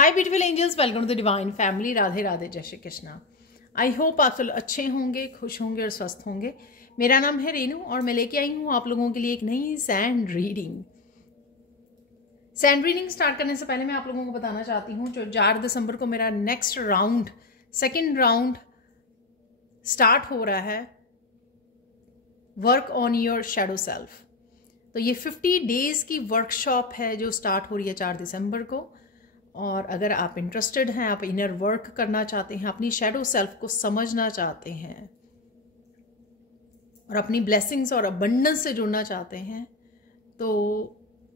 Hi beautiful angels, welcome to the divine family. Radhe Radhe, जय Shri Krishna. I hope आप सब अच्छे होंगे, खुश होंगे और स्वस्थ होंगे। मेरा नाम है रेनू और मैं लेके आई हूँ आप लोगों के लिए एक नई sand reading. Sand reading start करने से पहले मैं आप लोगों को बताना चाहती हूँ जो 4 दिसंबर को मेरा next round, second round start हो रहा है, work on your shadow self. तो ये 50 डेज की वर्कशॉप है जो स्टार्ट हो रही है 4 दिसंबर को। और अगर आप इंटरेस्टेड हैं, आप इनर वर्क करना चाहते हैं, अपनी शैडो सेल्फ को समझना चाहते हैं और अपनी ब्लेसिंग्स और अबंडेंस से जुड़ना चाहते हैं, तो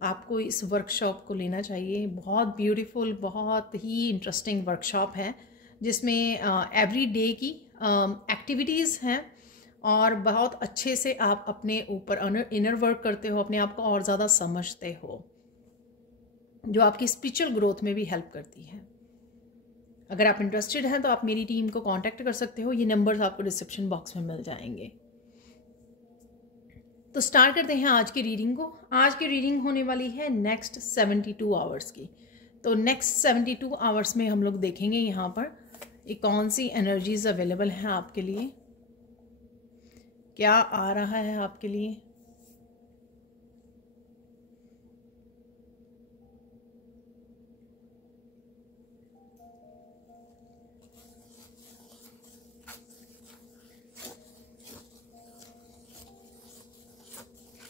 आपको इस वर्कशॉप को लेना चाहिए। बहुत ब्यूटीफुल, बहुत ही इंटरेस्टिंग वर्कशॉप है जिसमें एवरी डे की एक्टिविटीज़ हैं और बहुत अच्छे से आप अपने ऊपर इनर वर्क करते हो, अपने आप को और ज़्यादा समझते हो, जो आपकी स्पिरिचुअल ग्रोथ में भी हेल्प करती है। अगर आप इंटरेस्टेड हैं तो आप मेरी टीम को कांटेक्ट कर सकते हो, ये नंबर्स आपको डिस्क्रिप्शन बॉक्स में मिल जाएंगे। तो स्टार्ट करते हैं आज की रीडिंग को। आज की रीडिंग होने वाली है नेक्स्ट 72 आवर्स की। तो नेक्स्ट 72 आवर्स में हम लोग देखेंगे यहाँ पर ये कौन सी एनर्जीज अवेलेबल हैं आपके लिए, क्या आ रहा है आपके लिए।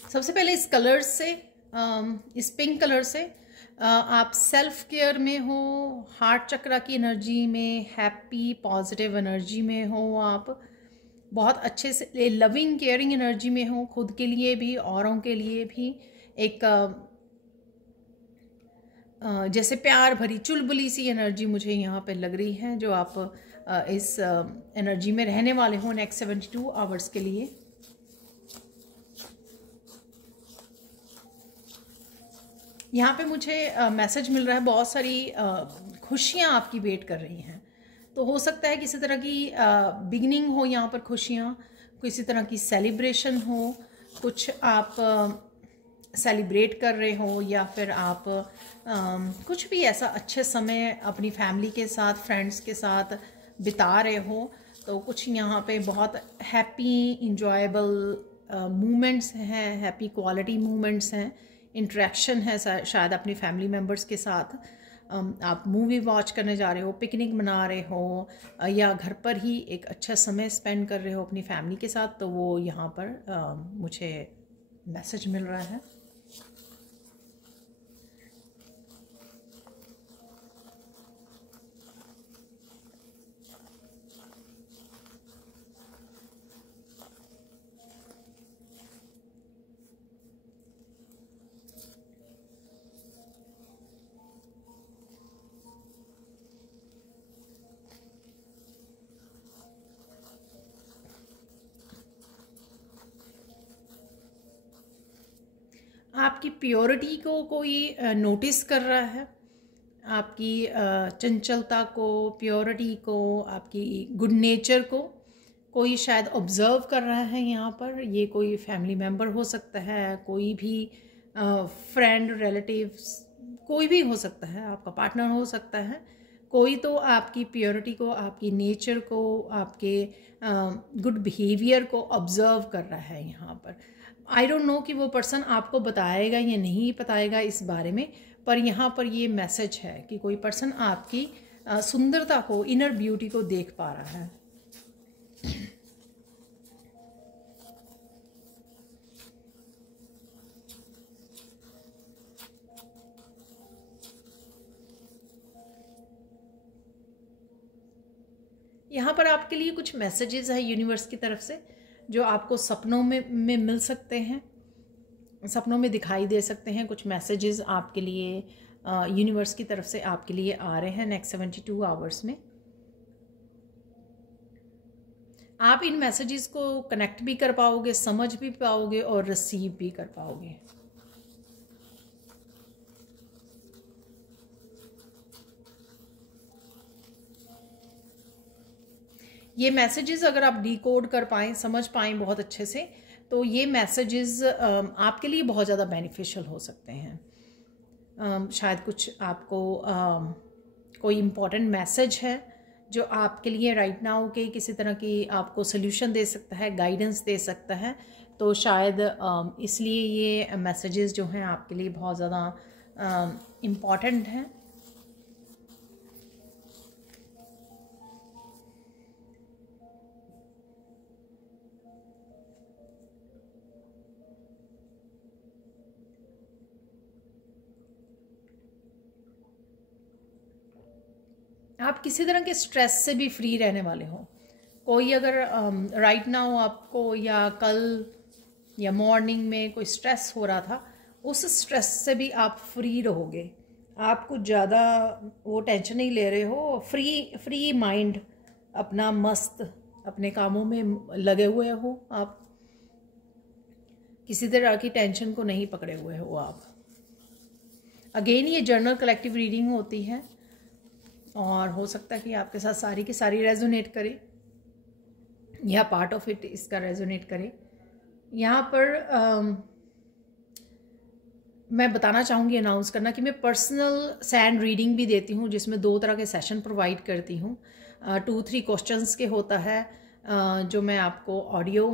सबसे पहले इस कलर्स से, इस पिंक कलर से आप सेल्फ केयर में हो, हार्ट चक्रा की एनर्जी में, हैप्पी पॉजिटिव एनर्जी में हो, आप बहुत अच्छे से लविंग केयरिंग एनर्जी में हो, खुद के लिए भी औरों के लिए भी। एक जैसे प्यार भरी चुलबुली सी एनर्जी मुझे यहाँ पे लग रही है, जो आप इस एनर्जी में रहने वाले हो नेक्स्ट 72 आवर्स के लिए। यहाँ पे मुझे मैसेज मिल रहा है, बहुत सारी खुशियाँ आपकी वेट कर रही हैं। तो हो सकता है किसी तरह की बिगनिंग हो यहाँ पर, खुशियाँ, किसी तरह की सेलिब्रेशन हो, कुछ आप सेलिब्रेट कर रहे हो, या फिर आप कुछ भी ऐसा अच्छे समय अपनी फैमिली के साथ, फ्रेंड्स के साथ बिता रहे हो। तो कुछ यहाँ पे बहुत हैप्पी इंजॉयबल मोमेंट्स हैं, हैप्पी क्वालिटी मोमेंट्स हैं, इंटरेक्शन है शायद अपनी फैमिली मेम्बर्स के साथ। आप मूवी वॉच करने जा रहे हो, पिकनिक मना रहे हो, या घर पर ही एक अच्छा समय स्पेंड कर रहे हो अपनी फैमिली के साथ। तो वो यहाँ पर मुझे मैसेज मिल रहा है। आपकी प्योरिटी को कोई नोटिस कर रहा है, आपकी चंचलता को, प्योरिटी को, आपकी गुड नेचर को कोई शायद ऑब्जर्व कर रहा है यहाँ पर। ये कोई फैमिली मेम्बर हो सकता है, कोई भी फ्रेंड, रिलेटिव्स, कोई भी हो सकता है, आपका पार्टनर हो सकता है। कोई तो आपकी प्योरिटी को, आपकी नेचर को, आपके गुड बिहेवियर को ऑब्जर्व कर रहा है यहाँ पर। आई डोंट नो कि वो पर्सन आपको बताएगा या नहीं बताएगा इस बारे में, पर यहाँ पर ये मैसेज है कि कोई पर्सन आपकी सुंदरता को, इनर ब्यूटी को देख पा रहा है। यहाँ पर आपके लिए कुछ मैसेजेस है यूनिवर्स की तरफ से, जो आपको सपनों में मिल सकते हैं, सपनों में दिखाई दे सकते हैं। कुछ मैसेजेस आपके लिए यूनिवर्स की तरफ से आपके लिए आ रहे हैं नेक्स्ट 72 आवर्स में। आप इन मैसेजेस को कनेक्ट भी कर पाओगे, समझ भी पाओगे और रिसीव भी कर पाओगे। ये मैसेजेस अगर आप डिकोड कर पाएँ, समझ पाएँ बहुत अच्छे से, तो ये मैसेजेस आपके लिए बहुत ज़्यादा बेनिफिशियल हो सकते हैं। शायद कुछ आपको कोई इम्पोर्टेंट मैसेज है जो आपके लिए राइट नाउ के किसी तरह की आपको सोल्यूशन दे सकता है, गाइडेंस दे सकता है, तो शायद इसलिए ये मैसेजेस जो हैं आपके लिए बहुत ज़्यादा इम्पॉर्टेंट हैं। आप किसी तरह के स्ट्रेस से भी फ्री रहने वाले हो। कोई अगर राइट नाउ आपको या कल या मॉर्निंग में कोई स्ट्रेस हो रहा था, उस स्ट्रेस से भी आप फ्री रहोगे। आप कुछ ज़्यादा वो टेंशन नहीं ले रहे हो, फ्री माइंड, अपना मस्त अपने कामों में लगे हुए हो, आप किसी तरह की टेंशन को नहीं पकड़े हुए हो आप। अगेन ये जर्नल कलेक्टिव रीडिंग होती है और हो सकता है कि आपके साथ सारी की सारी रेजोनेट करे या पार्ट ऑफ इट इसका रेजोनेट करे। यहाँ पर मैं बताना चाहूँगी, अनाउंस करना कि मैं पर्सनल सैंड रीडिंग भी देती हूँ, जिसमें 2 तरह के सेशन प्रोवाइड करती हूँ। 2-3 क्वेश्चंस के होता है जो मैं आपको ऑडियो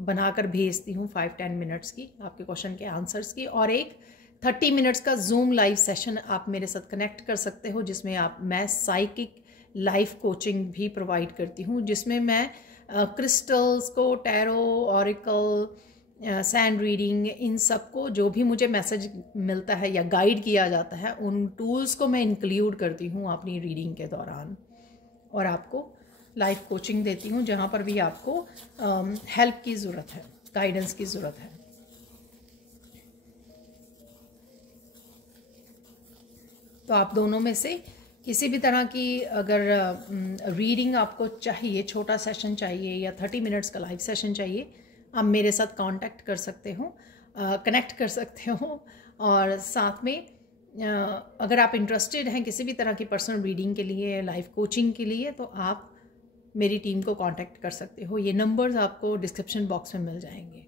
बनाकर भेजती हूँ 5-10 मिनट्स की, आपके क्वेश्चन के आंसर्स की, और एक 30 मिनट्स का जूम लाइव सेशन आप मेरे साथ कनेक्ट कर सकते हो, जिसमें मैं साइकिक लाइफ कोचिंग भी प्रोवाइड करती हूँ, जिसमें मैं क्रिस्टल्स को, टैरो, ऑरिकल, सैंड रीडिंग, इन सब को जो भी मुझे मैसेज मिलता है या गाइड किया जाता है, उन टूल्स को मैं इंक्लूड करती हूँ अपनी रीडिंग के दौरान, और आपको लाइफ कोचिंग देती हूँ जहाँ पर भी आपको हेल्प की ज़रूरत है, गाइडेंस की ज़रूरत है। तो आप दोनों में से किसी भी तरह की अगर रीडिंग आपको चाहिए, छोटा सेशन चाहिए या 30 मिनट्स का लाइव सेशन चाहिए, आप मेरे साथ कांटेक्ट कर सकते हो, कनेक्ट कर सकते हो। और साथ में अगर आप इंटरेस्टेड हैं किसी भी तरह की पर्सनल रीडिंग के लिए, लाइफ कोचिंग के लिए, तो आप मेरी टीम को कांटेक्ट कर सकते हो। ये नंबर्स आपको डिस्क्रिप्शन बॉक्स में मिल जाएंगे।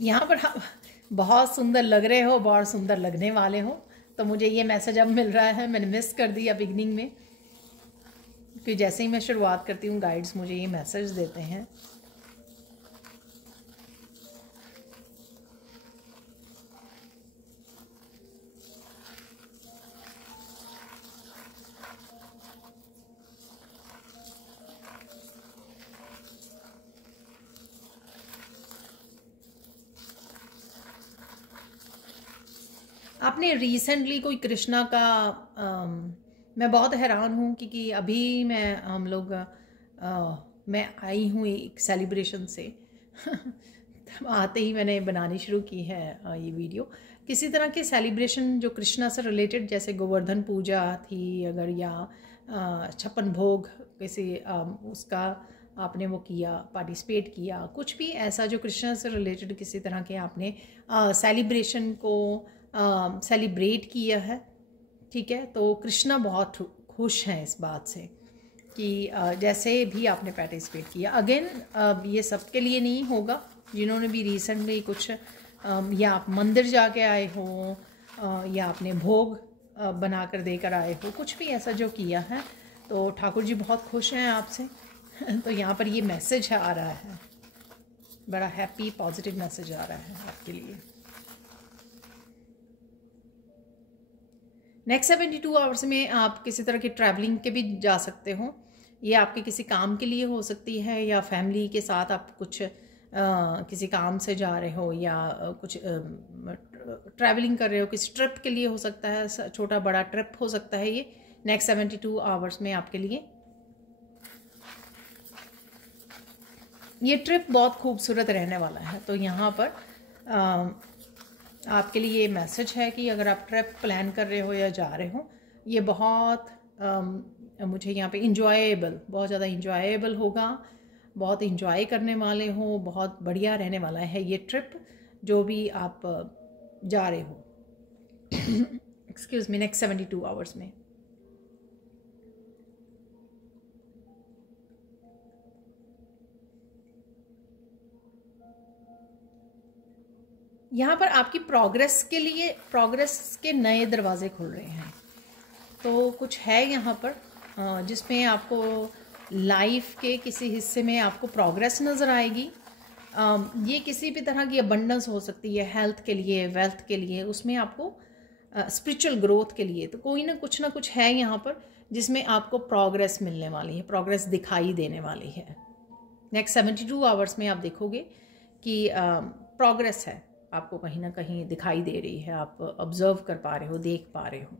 यहाँ पर आप बहुत सुंदर लग रहे हो, बहुत सुंदर लगने वाले हो। तो मुझे ये मैसेज अब मिल रहा है, मैंने मिस कर दिया बिगनिंग में, कि जैसे ही मैं शुरुआत करती हूँ गाइड्स मुझे ये मैसेज देते हैं। आपने रिसेंटली कोई कृष्णा का मैं बहुत हैरान हूँ क्योंकि अभी मैं आई हूँ एक सेलिब्रेशन से तब आते ही मैंने बनानी शुरू की है ये वीडियो। किसी तरह के सेलिब्रेशन जो कृष्णा से रिलेटेड, जैसे गोवर्धन पूजा थी अगर, या 56 भोग किसी उसका आपने वो किया, पार्टिसिपेट किया, कुछ भी ऐसा जो कृष्णा से रिलेटेड किसी तरह के आपने सेलिब्रेशन को सेलिब्रेट किया है, ठीक है। तो कृष्णा बहुत खुश हैं इस बात से कि जैसे भी आपने पार्टिसिपेट किया। अगेन ये सबके लिए नहीं होगा, जिन्होंने भी रिसेंटली कुछ या आप मंदिर जाके आए हो या आपने भोग बनाकर देकर आए हो, कुछ भी ऐसा जो किया है, तो ठाकुर जी बहुत खुश हैं आपसे। तो यहाँ पर ये मैसेज आ रहा है, बड़ा हैप्पी पॉजिटिव मैसेज आ रहा है आपके लिए। नेक्स्ट 72 आवर्स में आप किसी तरह की ट्रैवलिंग के भी जा सकते हो। ये आपके किसी काम के लिए हो सकती है, या फैमिली के साथ आप कुछ किसी काम से जा रहे हो, या कुछ ट्रैवलिंग कर रहे हो, किसी ट्रिप के लिए हो सकता है, छोटा बड़ा ट्रिप हो सकता है। ये नेक्स्ट 72 आवर्स में आपके लिए ये ट्रिप बहुत खूबसूरत रहने वाला है। तो यहाँ पर आपके लिए ये मैसेज है कि अगर आप ट्रिप प्लान कर रहे हो या जा रहे हो, ये बहुत मुझे यहाँ पे इंजॉयबल, बहुत ज़्यादा इंजॉयबल होगा, बहुत इंजॉय करने वाले हो, बहुत बढ़िया रहने वाला है ये ट्रिप जो भी आप जा रहे हो। एक्सक्यूज़ मी, नेक्स्ट 72 आवर्स में। यहाँ पर आपकी प्रोग्रेस के लिए, प्रोग्रेस के नए दरवाजे खुल रहे हैं। तो कुछ है यहाँ पर जिसमें आपको लाइफ के किसी हिस्से में आपको प्रोग्रेस नज़र आएगी। ये किसी भी तरह की अबंडेंस हो सकती है, हेल्थ के लिए, वेल्थ के लिए, उसमें आपको स्पिरिचुअल ग्रोथ के लिए। तो कोई ना कुछ है यहाँ पर जिसमें आपको प्रोग्रेस मिलने वाली है, प्रोग्रेस दिखाई देने वाली है। नेक्स्ट 72 आवर्स में आप देखोगे कि प्रोग्रेस है, आपको कहीं ना कहीं दिखाई दे रही है, आप ऑब्जर्व कर पा रहे हो, देख पा रहे हो।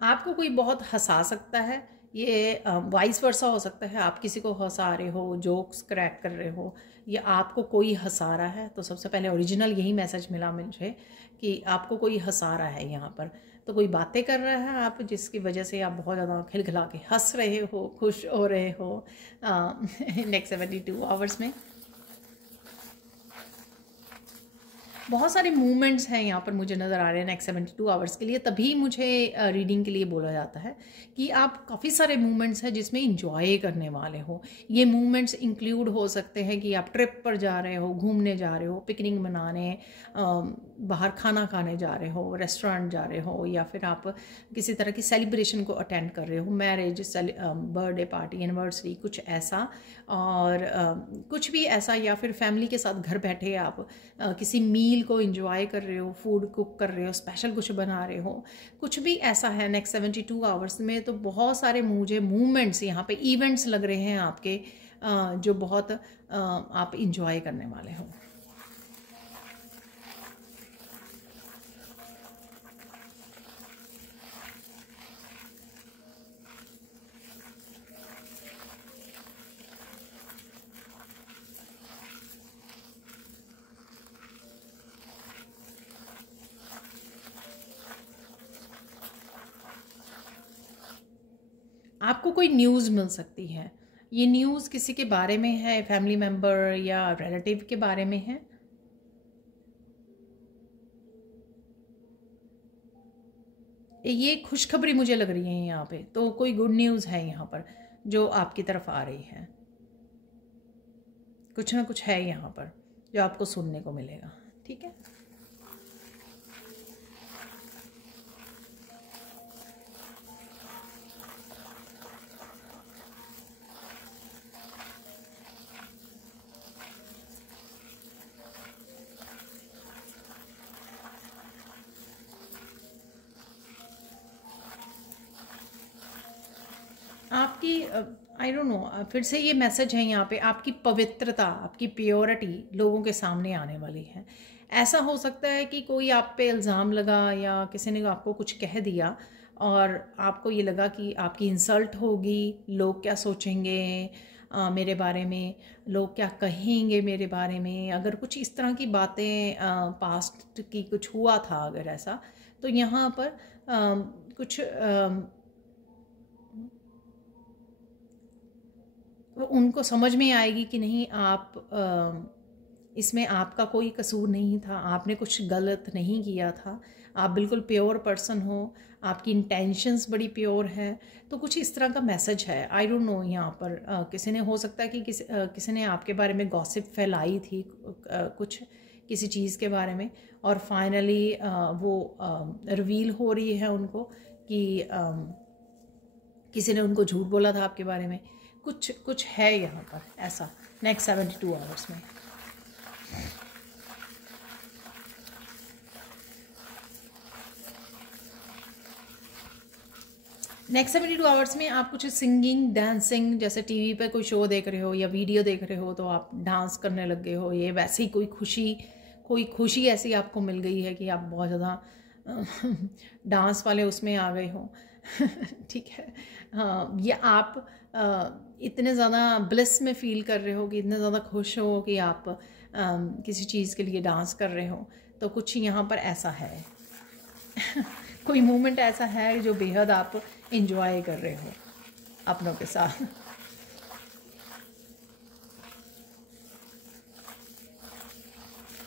आपको कोई बहुत हंसा सकता है, ये वाइस वर्सा हो सकता है, आप किसी को हंसा रहे हो, जोक्स क्रैक कर रहे हो, या आपको कोई हंसा रहा है। तो सबसे पहले ओरिजिनल यही मैसेज मिला मुझे कि आपको कोई हंसा रहा है यहाँ पर। तो कोई बातें कर रहा है आप, जिसकी वजह से आप बहुत ज़्यादा खिलखिला के हंस रहे हो, खुश हो रहे हो नेक्स्ट 72 आवर्स में। बहुत सारे मूवमेंट्स हैं यहाँ पर मुझे नज़र आ रहे हैं नेक्स्ट 72 आवर्स के लिए। तभी मुझे रीडिंग के लिए बोला जाता है कि आप काफ़ी सारे मूवमेंट्स हैं जिसमें इंजॉय करने वाले हो। ये मूवमेंट्स इंक्लूड हो सकते हैं कि आप ट्रिप पर जा रहे हो, घूमने जा रहे हो, पिकनिक मनाने, बाहर खाना खाने जा रहे हो, रेस्टोरेंट जा रहे हो, या फिर आप किसी तरह की सेलिब्रेशन को अटेंड कर रहे हो, मैरिज, बर्थडे पार्टी, एनिवर्सरी, कुछ ऐसा। और कुछ भी ऐसा, या फिर फैमिली के साथ घर बैठे आप किसी मील को एंजॉय कर रहे हो, फूड कुक कर रहे हो, स्पेशल कुछ बना रहे हो, कुछ भी ऐसा है नेक्स्ट 72 आवर्स में। तो बहुत सारे मुझे मूवमेंट्स यहाँ पे, इवेंट्स लग रहे हैं आपके, जो बहुत आप इंजॉय करने वाले हो। आपको कोई न्यूज़ मिल सकती है, ये न्यूज़ किसी के बारे में है, फैमिली मेम्बर या रिलेटिव के बारे में है। ये खुशखबरी मुझे लग रही है यहाँ पे, तो कोई गुड न्यूज़ है यहाँ पर जो आपकी तरफ आ रही है। कुछ ना कुछ है यहाँ पर जो आपको सुनने को मिलेगा। ठीक है, आपकी आई डोंट नो, फिर से ये मैसेज है यहाँ पे, आपकी पवित्रता, आपकी प्योरिटी लोगों के सामने आने वाली है। ऐसा हो सकता है कि कोई आप पे इल्ज़ाम लगा, या किसी ने आपको कुछ कह दिया और आपको ये लगा कि आपकी इंसल्ट होगी, लोग क्या सोचेंगे मेरे बारे में, लोग क्या कहेंगे मेरे बारे में। अगर कुछ इस तरह की बातें पास्ट की कुछ हुआ था अगर ऐसा, तो यहाँ पर कुछ तो उनको समझ में आएगी कि नहीं, आप इसमें आपका कोई कसूर नहीं था, आपने कुछ गलत नहीं किया था, आप बिल्कुल प्योर पर्सन हो, आपकी इंटेंशंस बड़ी प्योर है। तो कुछ इस तरह का मैसेज है। आई डोंट नो, यहाँ पर किसी ने, हो सकता है कि किसी ने आपके बारे में गॉसिप फैलाई थी कुछ किसी चीज़ के बारे में, और फाइनली वो रिवील हो रही है उनको कि किसी ने उनको झूठ बोला था आपके बारे में। कुछ है यहाँ पर ऐसा नेक्स्ट 72 आवर्स में। नेक्स्ट 72 आवर्स में आप कुछ सिंगिंग, डांसिंग, जैसे टीवी पे कोई शो देख रहे हो या वीडियो देख रहे हो तो आप डांस करने लग गए हो। ये वैसे ही कोई खुशी ऐसी आपको मिल गई है कि आप बहुत ज़्यादा डांस वाले उसमें आ गए हो ठीक है, हाँ, या आप इतने ज़्यादा ब्लिस में फील कर रहे हो कि इतने ज़्यादा खुश हो कि आप किसी चीज़ के लिए डांस कर रहे हो। तो कुछ यहाँ पर ऐसा है कोई मोमेंट ऐसा है जो बेहद आप इंजॉय कर रहे हो अपनों के साथ।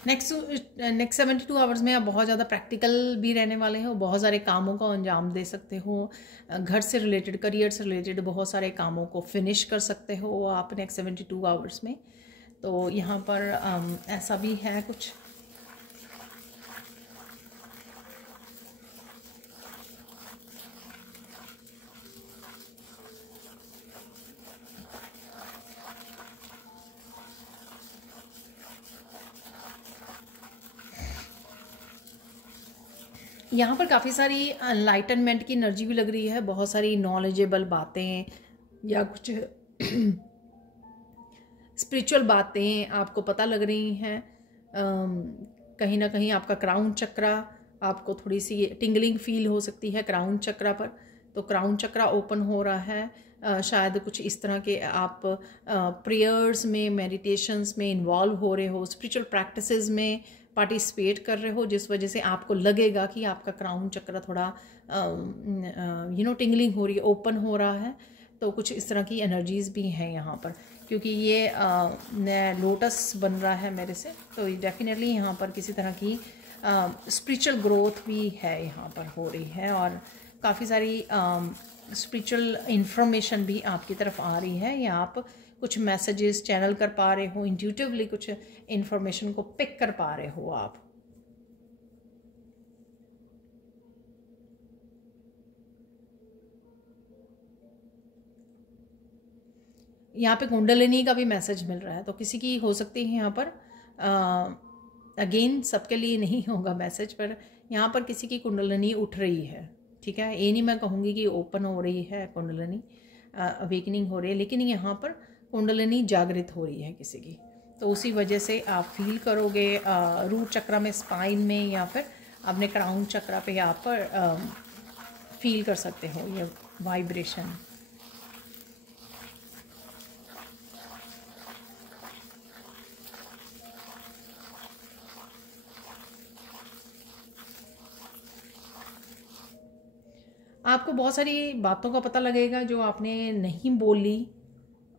नेक्स्ट 72 आवर्स में आप बहुत ज़्यादा प्रैक्टिकल भी रहने वाले हो, बहुत सारे कामों को अंजाम दे सकते हो, घर से रिलेटेड, करियर से रिलेटेड बहुत सारे कामों को फिनिश कर सकते हो आप नेक्स्ट 72 आवर्स में। तो यहाँ पर ऐसा भी है कुछ। यहाँ पर काफ़ी सारी एनलाइटनमेंट की एनर्जी भी लग रही है, बहुत सारी नॉलेजेबल बातें या कुछ स्पिरिचुअल बातें आपको पता लग रही हैं। कहीं ना कहीं आपका क्राउन चक्रा, आपको थोड़ी सी टिंगलिंग फील हो सकती है क्राउन चक्रा पर, तो क्राउन चक्रा ओपन हो रहा है। शायद कुछ इस तरह के आप प्रेयर्स में, मेडिटेशंस में इन्वॉल्व हो रहे हो, स्पिरिचुअल प्रैक्टिसेस में पार्टिसिपेट कर रहे हो, जिस वजह से आपको लगेगा कि आपका क्राउन चक्र थोड़ा टिंगलिंग हो रही है, ओपन हो रहा है। तो कुछ इस तरह की एनर्जीज भी हैं यहाँ पर, क्योंकि ये नया लोटस बन रहा है मेरे से, तो डेफिनेटली यहाँ पर किसी तरह की स्पिरिचुअल ग्रोथ भी है यहाँ पर हो रही है, और काफ़ी सारी स्पिरिचुअल इंफॉर्मेशन भी आपकी तरफ आ रही है, या आप कुछ मैसेजेस चैनल कर पा रहे हो, इंट्यूटिवली कुछ इंफॉर्मेशन को पिक कर पा रहे हो आप। यहाँ पे कुंडलिनी का भी मैसेज मिल रहा है, तो किसी की हो सकती है यहाँ पर, अगेन सबके लिए नहीं होगा मैसेज, पर यहाँ पर किसी की कुंडलिनी उठ रही है। ठीक है, ये नहीं मैं कहूँगी कि ओपन हो रही है कुंडलिनी, अवेकनिंग हो रही है, लेकिन यहाँ पर कुंडलिनी जागृत हो रही है किसी की, तो उसी वजह से आप फील करोगे रूट चक्र में, स्पाइन में, या फिर अपने क्राउन चक्र पे यहाँ पर फील कर सकते हो ये वाइब्रेशन। आपको बहुत सारी बातों का पता लगेगा जो आपने नहीं बोली,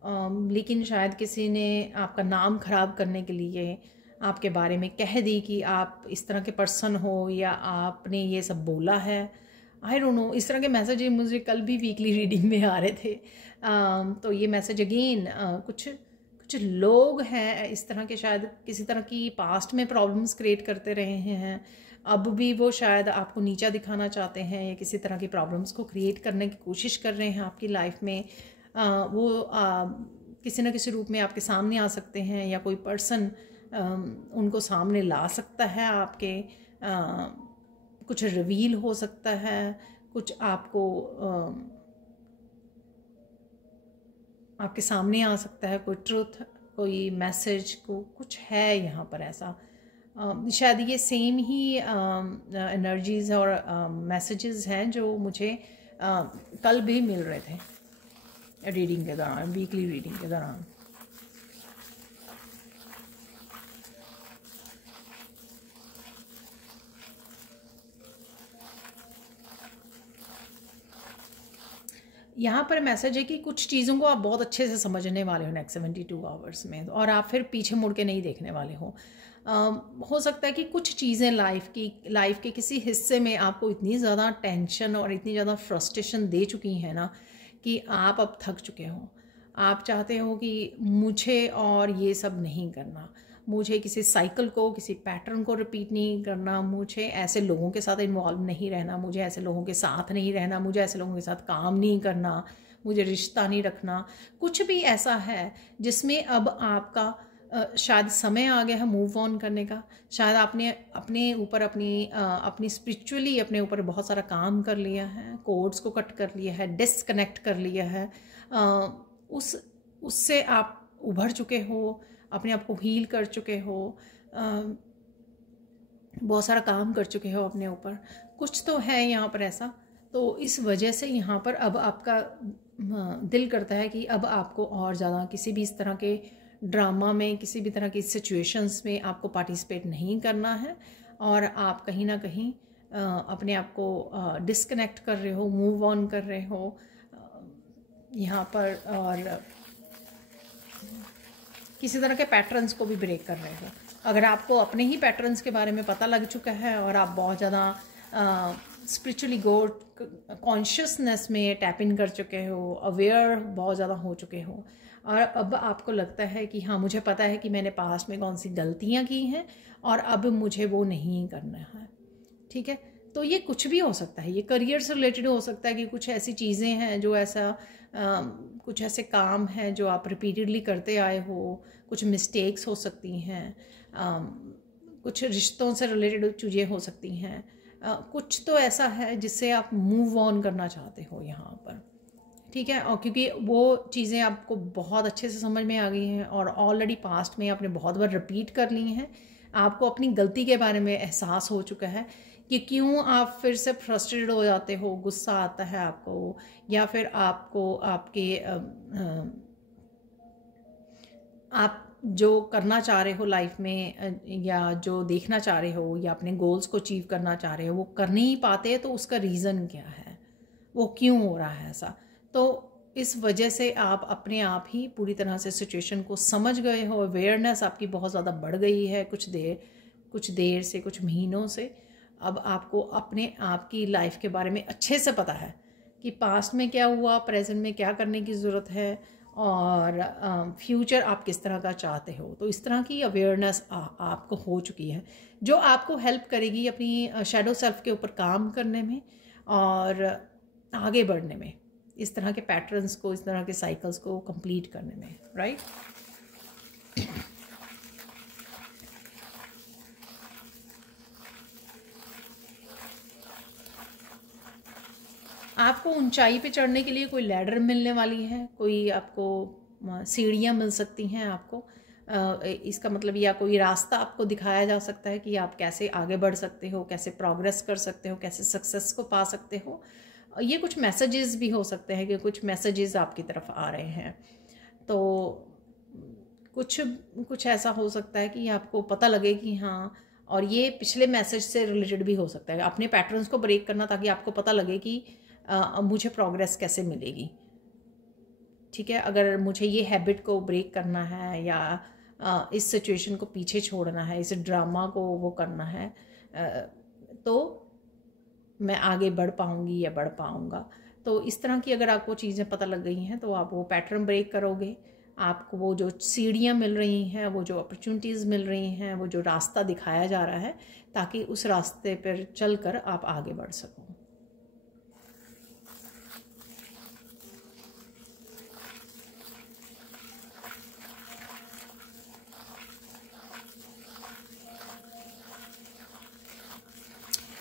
लेकिन शायद किसी ने आपका नाम खराब करने के लिए आपके बारे में कह दी कि आप इस तरह के पर्सन हो, या आपने ये सब बोला है। आई डोंट नो, इस तरह के मैसेज मुझे कल भी वीकली रीडिंग में आ रहे थे। तो ये मैसेज अगेन कुछ लोग हैं इस तरह के, शायद किसी तरह की पास्ट में प्रॉब्लम्स क्रिएट करते रहे हैं, अब भी वो शायद आपको नीचा दिखाना चाहते हैं, या किसी तरह की प्रॉब्लम्स को क्रिएट करने की कोशिश कर रहे हैं आपकी लाइफ में। वो किसी न किसी रूप में आपके सामने आ सकते हैं, या कोई पर्सन उनको सामने ला सकता है आपके, कुछ रिवील हो सकता है, कुछ आपको आपके सामने आ सकता है, कोई ट्रुथ, कोई मैसेज को कुछ है यहाँ पर ऐसा। शायद ये सेम ही एनर्जीज और मैसेजेस हैं जो मुझे कल भी मिल रहे थे रीडिंग के दौरान, वीकली रीडिंग के दौरान। यहाँ पर मैसेज है कि कुछ चीज़ों को आप बहुत अच्छे से समझने वाले हो नेक्स्ट 72 आवर्स में, और आप फिर पीछे मुड़ के नहीं देखने वाले हो सकता है कि कुछ चीज़ें लाइफ के किसी हिस्से में आपको इतनी ज़्यादा टेंशन और इतनी ज़्यादा फ्रस्ट्रेशन दे चुकी हैं ना, कि आप अब थक चुके हो। आप चाहते हो कि मुझे और ये सब नहीं करना, मुझे किसी साइकिल को, किसी पैटर्न को रिपीट नहीं करना, मुझे ऐसे लोगों के साथ इन्वॉल्व नहीं रहना, मुझे ऐसे लोगों के साथ नहीं रहना, मुझे ऐसे लोगों के साथ काम नहीं करना, मुझे रिश्ता नहीं रखना। कुछ भी ऐसा है जिसमें अब आपका शायद समय आ गया है मूव ऑन करने का। शायद आपने अपने ऊपर अपनी स्पिरिचुअली अपने ऊपर बहुत सारा काम कर लिया है, कोड्स को कट कर लिया है, डिस्कनेक्ट कर लिया है, उससे आप उभर चुके हो, अपने आप को हील कर चुके हो, बहुत सारा काम कर चुके हो अपने ऊपर। कुछ तो है यहाँ पर ऐसा, तो इस वजह से यहाँ पर अब आपका दिल करता है कि अब आपको और ज़्यादा किसी भी इस तरह के ड्रामा में, किसी भी तरह की सिचुएशंस में आपको पार्टिसिपेट नहीं करना है, और आप कहीं ना कहीं अपने आप को डिस्कनेक्ट कर रहे हो, मूव ऑन कर रहे हो यहाँ पर। और किसी तरह के पैटर्न्स को भी ब्रेक कर रहे हो। अगर आपको अपने ही पैटर्न्स के बारे में पता लग चुका है और आप बहुत ज़्यादा स्पिरिचुअली गॉड कॉन्शियसनेस में टैप इन कर चुके हो, अवेयर बहुत ज़्यादा हो चुके हो, और अब आपको लगता है कि हाँ मुझे पता है कि मैंने पास्ट में कौन सी गलतियाँ की हैं और अब मुझे वो नहीं करना है, ठीक है। तो ये कुछ भी हो सकता है, ये करियर से रिलेटेड हो सकता है कि कुछ ऐसी चीज़ें हैं जो कुछ ऐसे काम हैं जो आप रिपीटेडली करते आए हो, कुछ मिस्टेक्स हो सकती हैं, कुछ रिश्तों से रिलेटेड चीज़ें हो सकती हैं, कुछ तो ऐसा है जिससे आप मूव ऑन करना चाहते हो यहाँ पर, ठीक है। और क्योंकि वो चीज़ें आपको बहुत अच्छे से समझ में आ गई हैं और ऑलरेडी पास्ट में आपने बहुत बार रिपीट कर ली हैं, आपको अपनी गलती के बारे में एहसास हो चुका है कि क्यों आप फिर से फ्रस्ट्रेटेड हो जाते हो, गुस्सा आता है आपको, या फिर आपको आप जो करना चाह रहे हो लाइफ में या जो देखना चाह रहे हो या अपने गोल्स को अचीव करना चाह रहे हो वो कर नहीं पाते, तो उसका रीज़न क्या है, वो क्यों हो रहा है ऐसा। तो इस वजह से आप अपने आप ही पूरी तरह से सिचुएशन को समझ गए हो, अवेयरनेस आपकी बहुत ज़्यादा बढ़ गई है कुछ देर से, कुछ महीनों से। अब आपको अपने आप की लाइफ के बारे में अच्छे से पता है कि पास्ट में क्या हुआ, प्रेजेंट में क्या करने की ज़रूरत है और फ्यूचर आप किस तरह का चाहते हो। तो इस तरह की अवेयरनेस आपको हो चुकी है जो आपको हेल्प करेगी अपनी शैडो सेल्फ के ऊपर काम करने में और आगे बढ़ने में, इस तरह के पैटर्न्स को, इस तरह के साइकिल्स को कंप्लीट करने में, राइट। आपको ऊंचाई पे चढ़ने के लिए कोई लैडर मिलने वाली है, कोई आपको सीढ़ियाँ मिल सकती हैं आपको, इसका मतलब, या कोई रास्ता आपको दिखाया जा सकता है कि आप कैसे आगे बढ़ सकते हो, कैसे प्रोग्रेस कर सकते हो, कैसे सक्सेस को पा सकते हो। ये कुछ मैसेजेस भी हो सकते हैं कि कुछ मैसेजेस आपकी तरफ आ रहे हैं। तो कुछ ऐसा हो सकता है कि आपको पता लगे कि हाँ, और ये पिछले मैसेज से रिलेटेड भी हो सकता है, अपने पैटर्न्स को ब्रेक करना ताकि आपको पता लगे कि मुझे प्रोग्रेस कैसे मिलेगी, ठीक है। अगर मुझे ये हैबिट को ब्रेक करना है या इस सिचुएशन को पीछे छोड़ना है, इस ड्रामा को वो करना है, तो मैं आगे बढ़ पाऊँगी या बढ़ पाऊँगा। तो इस तरह की अगर आपको चीज़ें पता लग गई हैं तो आप वो पैटर्न ब्रेक करोगे, आपको वो जो सीढ़ियाँ मिल रही हैं, वो जो अपॉर्चुनिटीज़ मिल रही हैं, वो जो रास्ता दिखाया जा रहा है, ताकि उस रास्ते पर चलकर आप आगे बढ़ सको।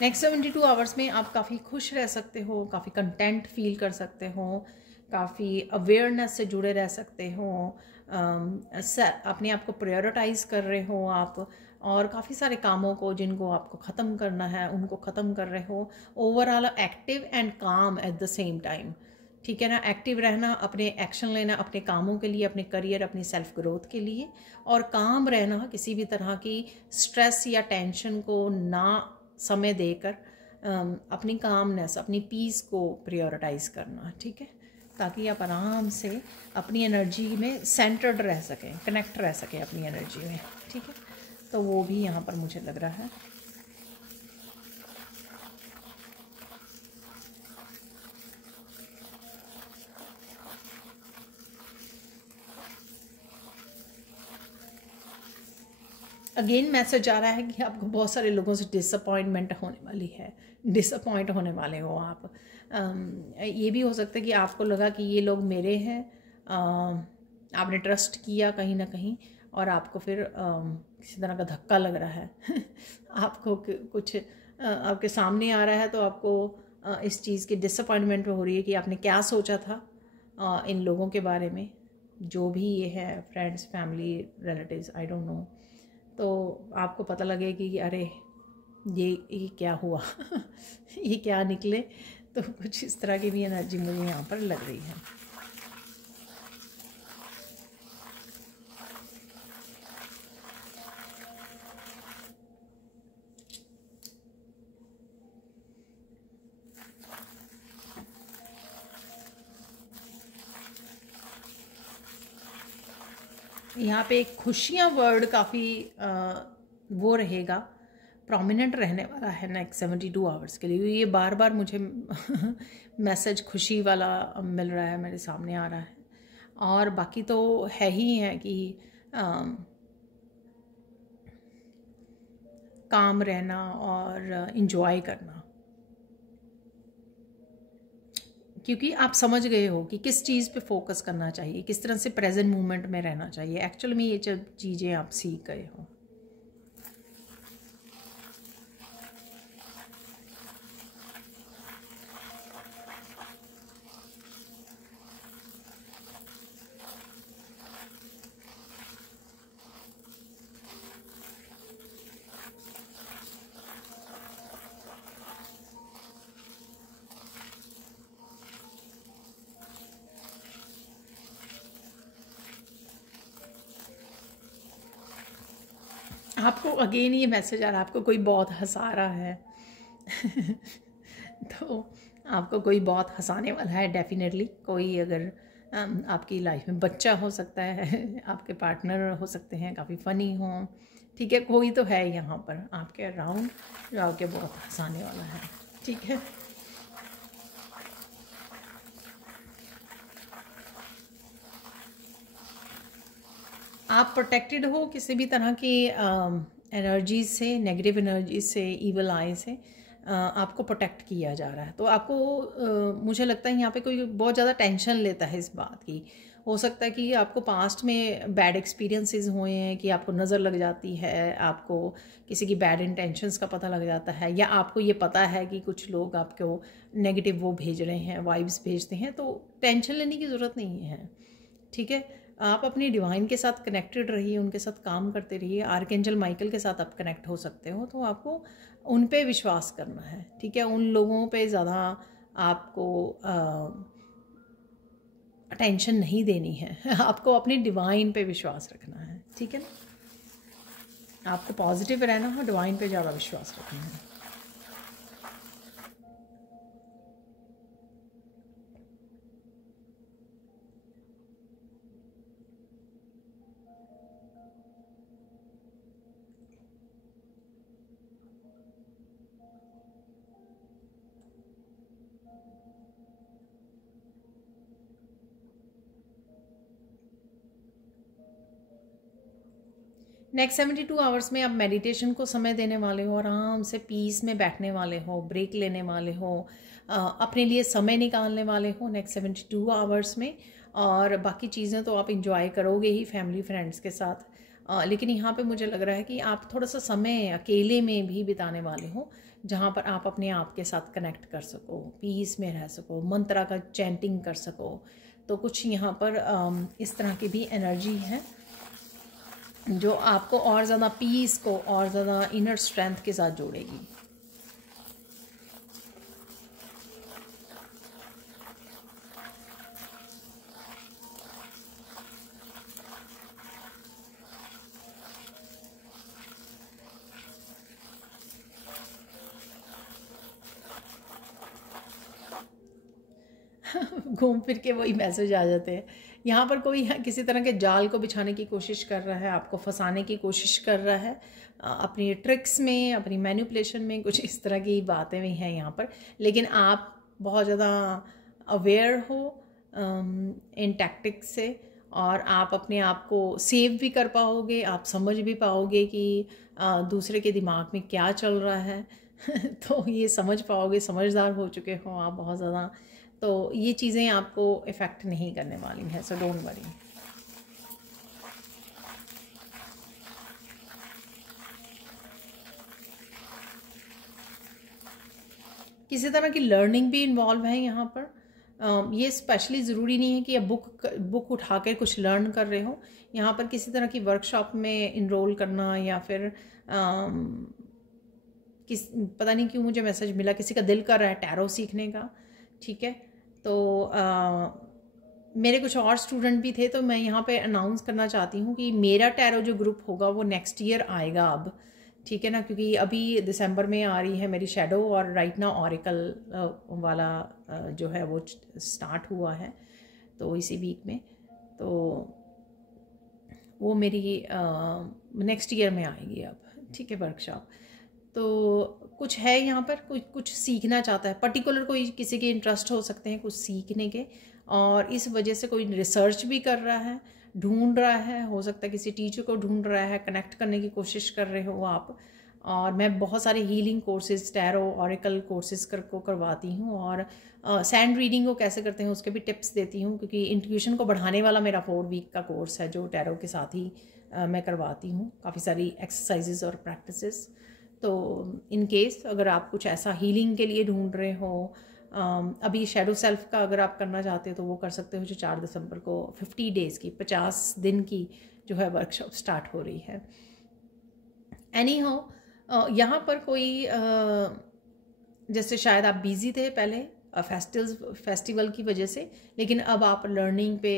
नेक्स्ट 72 आवर्स में आप काफ़ी खुश रह सकते हो, काफ़ी कंटेंट फील कर सकते हो, काफ़ी अवेयरनेस से जुड़े रह सकते हो, अपने आप को प्रायोरिटाइज़ कर रहे हो आप, और काफ़ी सारे कामों को जिनको आपको ख़त्म करना है उनको ख़त्म कर रहे हो। ओवरऑल एक्टिव एंड काम एट द सेम टाइम, ठीक है ना। एक्टिव रहना, अपने एक्शन लेना अपने कामों के लिए, अपने करियर, अपनी सेल्फ ग्रोथ के लिए, और काम रहना, किसी भी तरह की स्ट्रेस या टेंशन को ना समय देकर अपनी कामनेस, अपनी पीस को प्रायोरिटाइज़ करना, ठीक है, ताकि आप आराम से अपनी एनर्जी में सेंटर्ड रह सकें, कनेक्ट रह सकें अपनी एनर्जी में, ठीक है। तो वो भी यहाँ पर मुझे लग रहा है। अगेन मैसेज आ रहा है कि आपको बहुत सारे लोगों से डिसअपॉइंटमेंट होने वाली है, डिसअपॉइंट होने वाले हो आप। ये भी हो सकता है कि आपको लगा कि ये लोग मेरे हैं, आपने ट्रस्ट किया कहीं ना कहीं और आपको फिर किसी तरह का धक्का लग रहा है आपको कुछ आपके सामने आ रहा है, तो आपको इस चीज़ की डिसअपॉइंटमेंट हो रही है कि आपने क्या सोचा था इन लोगों के बारे में, जो भी ये है, friends, family, relatives, I don't know. तो आपको पता लगे कि अरे ये क्या हुआ ये क्या निकले। तो कुछ इस तरह की भी एनर्जी मुझे यहाँ पर लग रही है। यहाँ पे एक खुशियाँ वर्ड काफ़ी वो रहेगा, प्रोमिनेंट रहने वाला है नेक्स्ट 72 आवर्स के लिए। ये बार बार मुझे मैसेज खुशी वाला मिल रहा है, मेरे सामने आ रहा है। और बाकी तो है ही है कि काम रहना और इन्जॉय करना, क्योंकि आप समझ गए हो कि किस चीज़ पे फोकस करना चाहिए, किस तरह से प्रेजेंट मोमेंट में रहना चाहिए। एक्चुअल में ये जब चीज़ें आप सीख गए हो। आपको अगेन ये मैसेज आ रहा है, आपको कोई बहुत हंसा रहा है तो आपको कोई बहुत हंसाने वाला है डेफिनेटली। कोई अगर आपकी लाइफ में बच्चा हो सकता है, आपके पार्टनर हो सकते हैं, काफ़ी फ़नी हो, ठीक है, कोई तो है यहाँ पर आपके अराउंड जो आपके बहुत हंसाने वाला है, ठीक है। आप प्रोटेक्टेड हो किसी भी तरह की एनर्जीज से, नेगेटिव एनर्जीज से, ईवल आई से आपको प्रोटेक्ट किया जा रहा है। तो आपको मुझे लगता है यहाँ पे कोई बहुत ज़्यादा टेंशन लेता है इस बात की। हो सकता है कि आपको पास्ट में बैड एक्सपीरियंसेस हुए हैं, कि आपको नज़र लग जाती है, आपको किसी की बैड इंटेंशंस का पता लग जाता है, या आपको ये पता है कि कुछ लोग आपको नेगेटिव वो भेज रहे हैं, वाइब्स भेजते हैं। तो टेंशन लेने की ज़रूरत नहीं है, ठीक है। आप अपनी डिवाइन के साथ कनेक्टेड रहिए, उनके साथ काम करते रहिए। आर्कएंजल माइकल के साथ आप कनेक्ट हो सकते हो, तो आपको उन पे विश्वास करना है, ठीक है। उन लोगों पे ज़्यादा आपको टेंशन नहीं देनी है आपको अपनी डिवाइन पे विश्वास रखना है, ठीक है ना। आपको पॉजिटिव रहना है, डिवाइन पे ज़्यादा विश्वास रखना है। नेक्स्ट 72 आवर्स में आप मेडिटेशन को समय देने वाले हो, आराम से पीस में बैठने वाले हो, ब्रेक लेने वाले हो, अपने लिए समय निकालने वाले हो नेक्स्ट 72 आवर्स में। और बाकी चीज़ें तो आप इंजॉय करोगे ही फैमिली फ्रेंड्स के साथ, लेकिन यहाँ पे मुझे लग रहा है कि आप थोड़ा सा समय अकेले में भी बिताने वाले हो, जहाँ पर आप अपने आप के साथ कनेक्ट कर सको, पीस में रह सको, मंत्रा का चैंटिंग कर सको। तो कुछ यहाँ पर इस तरह की भी एनर्जी है जो आपको और ज़्यादा पीस को और ज़्यादा इनर स्ट्रेंथ के साथ जोड़ेगी। घूम फिर के वही मैसेज आ जाते हैं। यहाँ पर कोई किसी तरह के जाल को बिछाने की कोशिश कर रहा है, आपको फंसाने की कोशिश कर रहा है, अपनी ट्रिक्स में, अपनी मैनिपुलेशन में, कुछ इस तरह की बातें भी हैं यहाँ पर। लेकिन आप बहुत ज़्यादा अवेयर हो इन टैक्टिक्स से, और आप अपने आप को सेव भी कर पाओगे, आप समझ भी पाओगे कि दूसरे के दिमाग में क्या चल रहा है तो ये समझ पाओगे, समझदार हो चुके हो आप बहुत ज़्यादा। तो ये चीज़ें आपको इफ़ेक्ट नहीं करने वाली हैं, सो डोंट वरी। किसी तरह की लर्निंग भी इन्वॉल्व है यहाँ पर। ये स्पेशली ज़रूरी नहीं है कि आप बुक उठा कर कुछ लर्न कर रहे हो। यहाँ पर किसी तरह की वर्कशॉप में इनरोल करना, या फिर पता नहीं क्यों मुझे मैसेज मिला, किसी का दिल कर रहा है टैरो सीखने का, ठीक है। तो मेरे कुछ और स्टूडेंट भी थे, तो मैं यहाँ पे अनाउंस करना चाहती हूँ कि मेरा टैरो जो ग्रुप होगा वो नेक्स्ट ईयर आएगा अब, ठीक है ना, क्योंकि अभी दिसंबर में आ रही है मेरी शैडो, और राइट ना ऑरिकल वाला जो है वो स्टार्ट हुआ है, तो इसी वीक में। तो वो मेरी नेक्स्ट ईयर में आएगी अब, ठीक है, वर्कशॉप। तो कुछ है यहाँ पर, कोई कुछ सीखना चाहता है पर्टिकुलर, कोई किसी के इंटरेस्ट हो सकते हैं कुछ सीखने के, और इस वजह से कोई रिसर्च भी कर रहा है, ढूंढ रहा है, हो सकता है किसी टीचर को ढूंढ रहा है, कनेक्ट करने की कोशिश कर रहे हो आप। और मैं बहुत सारे healing courses, tarot, oracle courses को करवाती हूँ, और सैंड रीडिंग को कैसे करते हैं उसके भी टिप्स देती हूँ, क्योंकि इंट्यूशन को बढ़ाने वाला मेरा 4 वीक का कोर्स है जो टैरो के साथ ही मैं करवाती हूँ, काफ़ी सारी एक्सरसाइजेज और प्रैक्टिसेस। तो इन केस अगर आप कुछ ऐसा हीलिंग के लिए ढूंढ रहे हो, अभी शेडो सेल्फ का अगर आप करना चाहते हो तो वो कर सकते हो, जो 4 दिसंबर को 50 डेज़ की, 50 दिन की जो है वर्कशॉप स्टार्ट हो रही है। एनी हाउ, यहाँ पर कोई जैसे शायद आप बिज़ी थे पहले फेस्टिवल की वजह से, लेकिन अब आप लर्निंग पे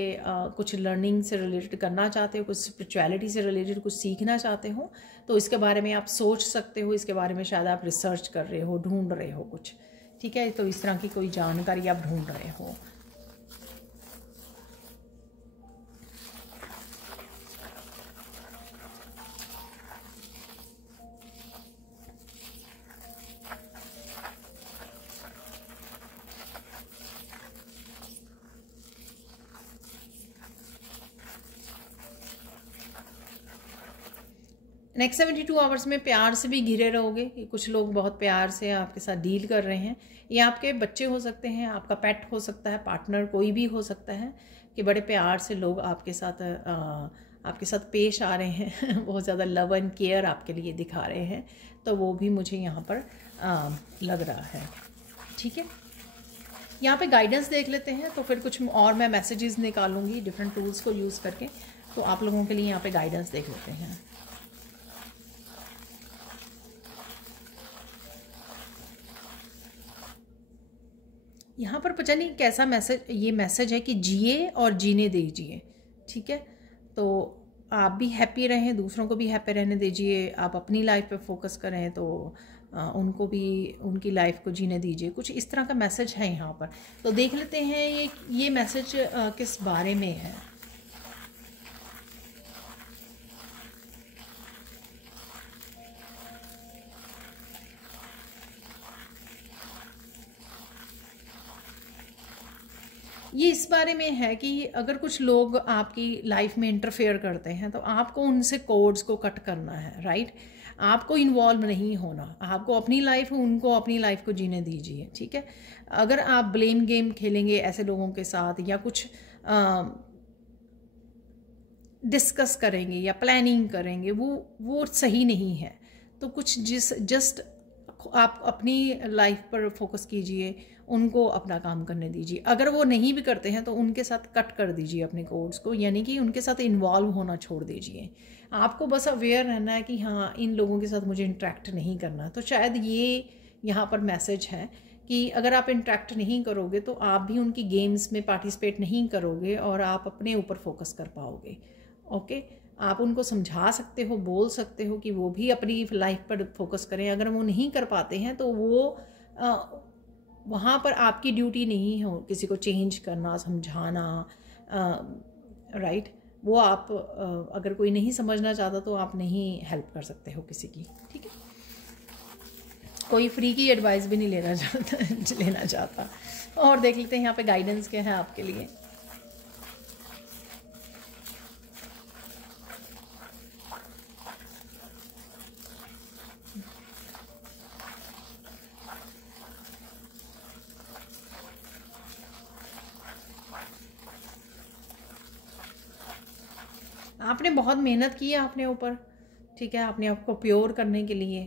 कुछ लर्निंग से रिलेटेड करना चाहते हो, कुछ स्पिरिचुअलिटी से रिलेटेड कुछ सीखना चाहते हो, तो इसके बारे में आप सोच सकते हो, इसके बारे में शायद आप रिसर्च कर रहे हो, ढूंढ रहे हो कुछ, ठीक है। तो इस तरह की कोई जानकारी आप ढूंढ रहे हो। नेक्स्ट 72 आवर्स में प्यार से भी घिरे रहोगे। कुछ लोग बहुत प्यार से आपके साथ डील कर रहे हैं। ये आपके बच्चे हो सकते हैं, आपका पेट हो सकता है, पार्टनर कोई भी हो सकता है, कि बड़े प्यार से लोग आपके साथ पेश आ रहे हैं बहुत ज़्यादा लव एंड केयर आपके लिए दिखा रहे हैं। तो वो भी मुझे यहाँ पर लग रहा है, ठीक है। यहाँ पे गाइडेंस देख लेते हैं, तो फिर कुछ और मैं मैसेजेस निकालूंगी डिफरेंट टूल्स को यूज़ करके। तो आप लोगों के लिए यहाँ पे गाइडेंस देख लेते हैं। यहाँ पर पता नहीं कैसा ये मैसेज है कि जिए और जीने दीजिए, ठीक है। तो आप भी हैप्पी रहें, दूसरों को भी हैप्पी रहने दीजिए, आप अपनी लाइफ पे फोकस करें, तो उनको भी उनकी लाइफ को जीने दीजिए। कुछ इस तरह का मैसेज है यहाँ पर। तो देख लेते हैं ये मैसेज किस बारे में है। ये इस बारे में है कि अगर कुछ लोग आपकी लाइफ में इंटरफेयर करते हैं तो आपको उनसे कोड्स को कट करना है, राइट। आपको इन्वॉल्व नहीं होना, आपको अपनी लाइफ, उनको अपनी लाइफ को जीने दीजिए, ठीक है। अगर आप ब्लेम गेम खेलेंगे ऐसे लोगों के साथ, या कुछ डिस्कस करेंगे या प्लानिंग करेंगे, वो सही नहीं है। तो कुछ जस्ट आप अपनी लाइफ पर फोकस कीजिए, उनको अपना काम करने दीजिए। अगर वो नहीं भी करते हैं तो उनके साथ कट कर दीजिए अपने कोड्स को, यानी कि उनके साथ इन्वॉल्व होना छोड़ दीजिए। आपको बस अवेयर रहना है कि हाँ, इन लोगों के साथ मुझे इंटरेक्ट नहीं करना। तो शायद ये यहाँ पर मैसेज है कि अगर आप इंटरेक्ट नहीं करोगे तो आप भी उनकी गेम्स में पार्टिसिपेट नहीं करोगे और आप अपने ऊपर फोकस कर पाओगे, ओके। आप उनको समझा सकते हो, बोल सकते हो कि वो भी अपनी लाइफ पर फोकस करें। अगर वो नहीं कर पाते हैं तो वो वहाँ पर आपकी ड्यूटी नहीं हो किसी को चेंज करना, समझाना, राइट। वो आप अगर कोई नहीं समझना चाहता तो आप नहीं हेल्प कर सकते हो किसी की, ठीक है। कोई फ्री की एडवाइस भी नहीं लेना चाहता। और देख लेते हैं यहाँ पे गाइडेंस क्या है आपके लिए। आपने बहुत मेहनत की है अपने ऊपर, ठीक है, अपने आप को प्योर करने के लिए,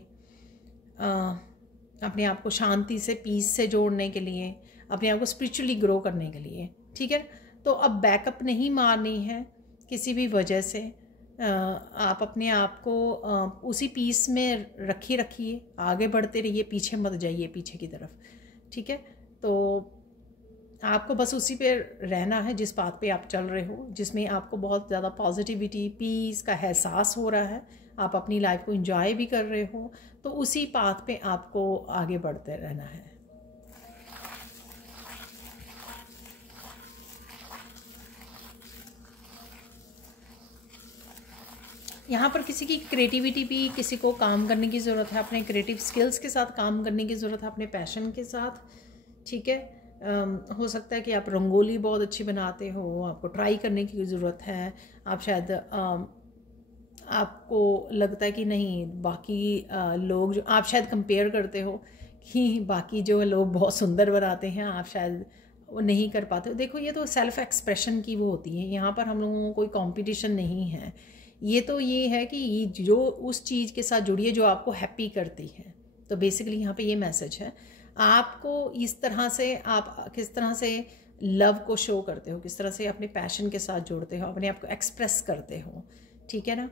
अपने आप को शांति से, पीस से जोड़ने के लिए, अपने आप को स्पिरिचुअली ग्रो करने के लिए, ठीक है। तो अब बैकअप नहीं मारनी है किसी भी वजह से। आप अपने आप को उसी पीस में रखिए, आगे बढ़ते रहिए, पीछे मत जाइए पीछे की तरफ, ठीक है। तो आपको बस उसी पे रहना है जिस बात पे आप चल रहे हो, जिसमें आपको बहुत ज़्यादा पॉजिटिविटी, पीस का एहसास हो रहा है, आप अपनी लाइफ को एंजॉय भी कर रहे हो, तो उसी पाथ पे आपको आगे बढ़ते रहना है। यहाँ पर किसी की क्रिएटिविटी भी, किसी को काम करने की ज़रूरत है, अपने क्रिएटिव स्किल्स के साथ काम करने की ज़रूरत है, अपने पैशन के साथ, ठीक है। हो सकता है कि आप रंगोली बहुत अच्छी बनाते हो, आपको ट्राई करने की ज़रूरत है। आप शायद आपको लगता है कि नहीं, बाकी लोग जो आप शायद कंपेयर करते हो कि बाकी जो लोग बहुत सुंदर बनाते हैं, आप शायद वो नहीं कर पाते हो। देखो, ये तो सेल्फ एक्सप्रेशन की वो होती है, यहाँ पर हम लोगों को कोई कंपटीशन नहीं है। ये तो ये है कि जो उस चीज़ के साथ जुड़िए जो आपको हैप्पी करती है। तो बेसिकली यहाँ पे ये मैसेज है, आपको इस तरह से, आप किस तरह से लव को शो करते हो, किस तरह से अपने पैशन के साथ जुड़ते हो, अपने आप को एक्सप्रेस करते हो, ठीक है ना।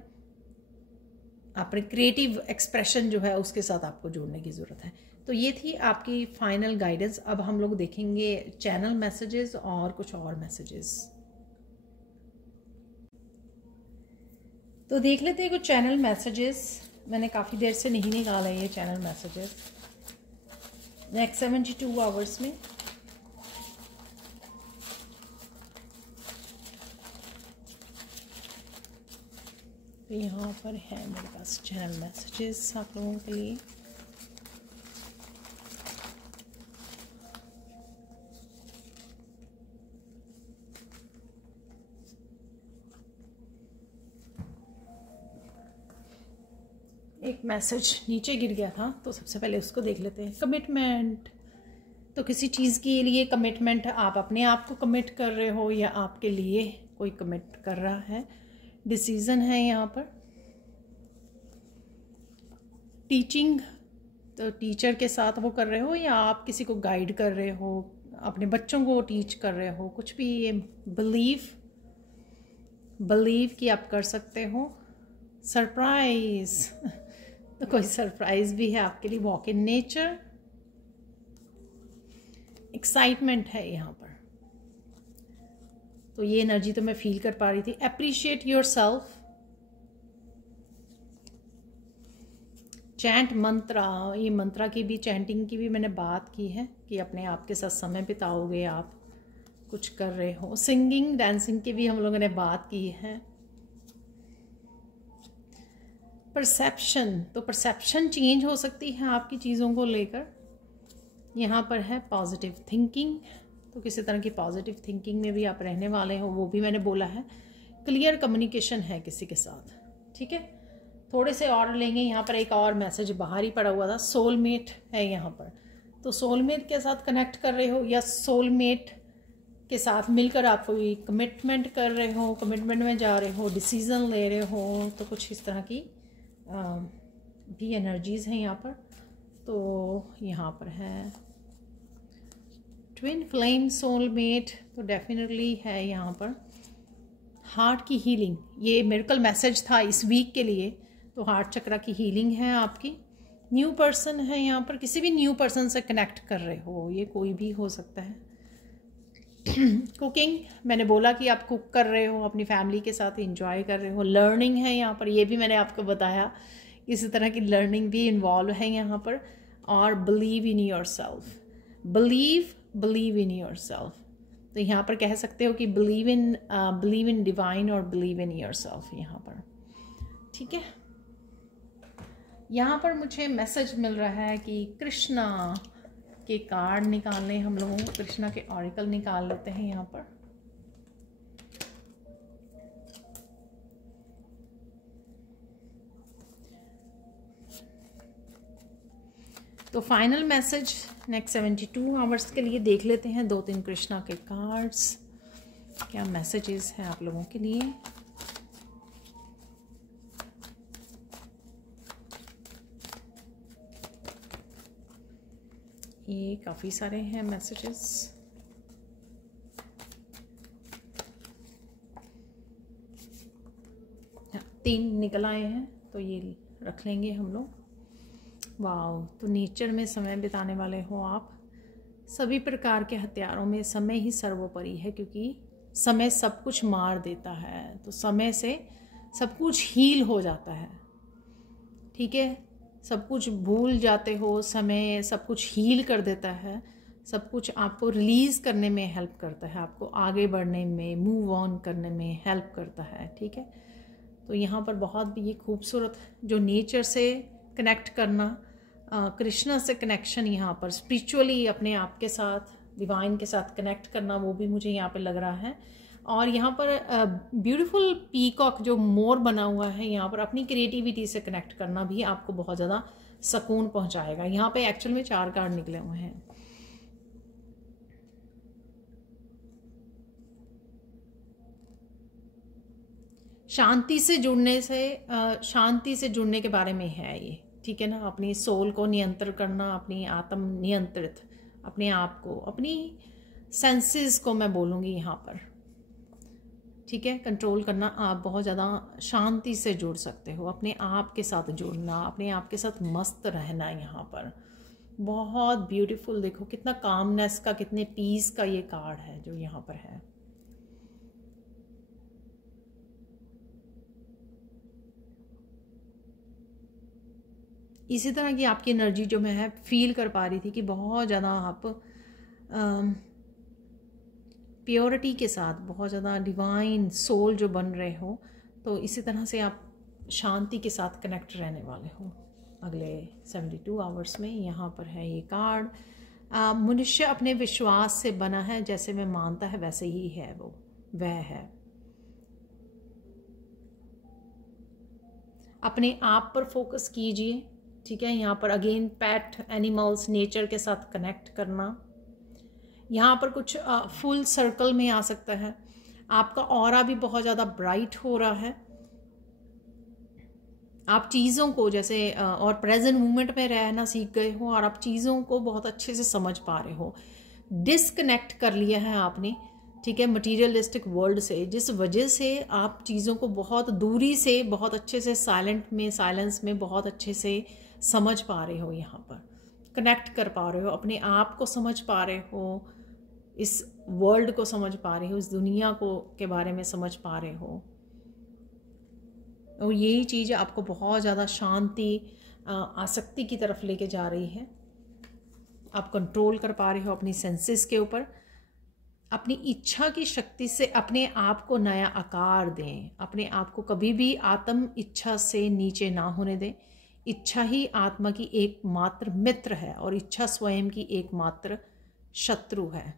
अपने क्रिएटिव एक्सप्रेशन जो है उसके साथ आपको जोड़ने की ज़रूरत है। तो ये थी आपकी फाइनल गाइडेंस। अब हम लोग देखेंगे चैनल मैसेजेस और कुछ और मैसेजेस। तो देख लेते हैं कुछ चैनल मैसेजेस। मैंने काफ़ी देर से नहीं निकाला ये चैनल मैसेजेस, नेक्स्ट 72 आवर्स में। तो यहाँ पर है मेरे पास चैनल मैसेजेस आप लोगों के लिए। एक मैसेज नीचे गिर गया था, तो सबसे पहले उसको देख लेते हैं। कमिटमेंट। तो किसी चीज़ के लिए कमिटमेंट, आप अपने आप को कमिट कर रहे हो या आपके लिए कोई कमिट कर रहा है। डिसीज़न है यहाँ पर। टीचिंग, तो टीचर के साथ वो कर रहे हो या आप किसी को गाइड कर रहे हो, अपने बच्चों को टीच कर रहे हो, कुछ भी। ये बिलीव कि आप कर सकते हो। सरप्राइज तो कोई सरप्राइज भी है आपके लिए। Walk in nature. एक्साइटमेंट है यहाँ पर, तो ये एनर्जी तो मैं फील कर पा रही थी। Appreciate your self. चैंट मंत्रा, ये मंत्रा की भी, चैंटिंग की भी मैंने बात की है कि अपने आप के साथ समय बिताओगे, आप कुछ कर रहे हो। सिंगिंग, डांसिंग की भी हम लोगों ने बात की है। परसेप्शन, तो परसेप्शन चेंज हो सकती है आपकी चीज़ों को लेकर। यहाँ पर है पॉजिटिव थिंकिंग, तो किसी तरह की पॉजिटिव थिंकिंग में भी आप रहने वाले हो, वो भी मैंने बोला है। क्लियर कम्युनिकेशन है किसी के साथ, ठीक है। थोड़े से और लेंगे। यहाँ पर एक और मैसेज बाहर ही पड़ा हुआ था, सोलमेट है यहाँ पर। तो सोलमेट के साथ कनेक्ट कर रहे हो या सोलमेट के साथ मिलकर आप कोई कमिटमेंट कर रहे हो, कमिटमेंट में जा रहे हो, डिसीज़न ले रहे हो, तो कुछ इस तरह की भी एनर्जीज़ हैं यहाँ पर। तो यहाँ पर है ट्विन फ्लेम सोलमेट, तो डेफिनेटली है यहाँ पर। हार्ट की हीलिंग, ये मिरेकल मैसेज था इस वीक के लिए। तो हार्ट चक्रा की हीलिंग है आपकी। न्यू पर्सन है यहाँ पर, किसी भी न्यू पर्सन से कनेक्ट कर रहे हो, ये कोई भी हो सकता है। कुकिंग, मैंने बोला कि आप कुक कर रहे हो, अपनी फैमिली के साथ एंजॉय कर रहे हो। लर्निंग है यहाँ पर, ये भी मैंने आपको बताया, इसी तरह की लर्निंग भी इन्वॉल्व है यहाँ पर। और believe in your self, believe in your self. तो यहाँ पर कह सकते हो कि बिलीव इन डिवाइन और बिलीव इन योर सेल्फ यहाँ पर, ठीक है। यहाँ पर मुझे मैसेज मिल रहा है कि कृष्णा के कार्ड निकालने हम लोगों को। कृष्णा के ऑरिकल निकाल लेते हैं यहाँ पर। तो फाइनल मैसेज नेक्स्ट 72 आवर्स के लिए देख लेते हैं। 2-3 कृष्णा के कार्ड्स, क्या मैसेजेस हैं आप लोगों के लिए। ये काफ़ी सारे हैं मैसेजेस। हाँ, 3 निकल आए हैं, तो ये रख लेंगे हम लोग। वाओ, तो नेचर में समय बिताने वाले हो आप। सभी प्रकार के हथियारों में समय ही सर्वोपरि है, क्योंकि समय सब कुछ मार देता है। तो समय से सब कुछ हील हो जाता है, ठीक है। सब कुछ भूल जाते हो, समय सब कुछ हील कर देता है। सब कुछ आपको रिलीज़ करने में हेल्प करता है, आपको आगे बढ़ने में, मूव ऑन करने में हेल्प करता है, ठीक है। तो यहाँ पर बहुत भी ये खूबसूरत जो नेचर से कनेक्ट करना, कृष्णा से कनेक्शन, यहाँ पर स्पिरिचुअली अपने आप के साथ, डिवाइन के साथ कनेक्ट करना, वो भी मुझे यहाँ पे लग रहा है। और यहाँ पर ब्यूटीफुल पीकॉक जो मोर बना हुआ है, यहाँ पर अपनी क्रिएटिविटी से कनेक्ट करना भी आपको बहुत ज़्यादा सुकून पहुँचाएगा। यहाँ पे एक्चुअल में 4 कार्ड निकले हुए हैं। शांति से जुड़ने के बारे में है ये, ठीक है ना। अपनी सोल को नियंत्रण करना, अपनी आत्म नियंत्रित, अपने आप को, अपनी सेंसेस को मैं बोलूँगी यहाँ पर, ठीक है, कंट्रोल करना। आप बहुत ज़्यादा शांति से जुड़ सकते हो, अपने आप के साथ जुड़ना, अपने आप के साथ मस्त रहना। यहाँ पर बहुत ब्यूटीफुल, देखो कितना कामनेस का, कितने पीस का ये कार्ड है जो यहाँ पर है। इसी तरह की आपकी एनर्जी जो मैं है फील कर पा रही थी कि बहुत ज़्यादा आप प्योरिटी के साथ, बहुत ज़्यादा डिवाइन सोल जो बन रहे हो, तो इसी तरह से आप शांति के साथ कनेक्ट रहने वाले हो अगले 72 आवर्स में। यहाँ पर है ये कार्ड, मनुष्य अपने विश्वास से बना है, जैसे में मानता है वैसे ही है वह है। अपने आप पर फोकस कीजिए, ठीक है। यहाँ पर अगेन पेट, एनिमल्स, नेचर के साथ कनेक्ट करना। यहाँ पर कुछ फुल सर्कल में आ सकता है। आपका ऑरा भी बहुत ज़्यादा ब्राइट हो रहा है। आप चीज़ों को जैसे और प्रेजेंट मोमेंट में रहना सीख गए हो, और आप चीज़ों को बहुत अच्छे से समझ पा रहे हो। डिस्कनेक्ट कर लिया है आपने, ठीक है, मटीरियलिस्टिक वर्ल्ड से, जिस वजह से आप चीज़ों को बहुत दूरी से, बहुत अच्छे से साइलेंस में बहुत अच्छे से समझ पा रहे हो। यहाँ पर कनेक्ट कर पा रहे हो, अपने आप को समझ पा रहे हो, इस वर्ल्ड को समझ पा रहे हो, इस दुनिया को के बारे में समझ पा रहे हो। और यही चीज़ आपको बहुत ज़्यादा शांति, आसक्ति की तरफ लेके जा रही है। आप कंट्रोल कर पा रहे हो अपनी सेंसेस के ऊपर। अपनी इच्छा की शक्ति से अपने आप को नया आकार दें। अपने आप को कभी भी आत्म इच्छा से नीचे ना होने दें। इच्छा ही आत्मा की एकमात्र मित्र है, और इच्छा स्वयं की एकमात्र शत्रु है,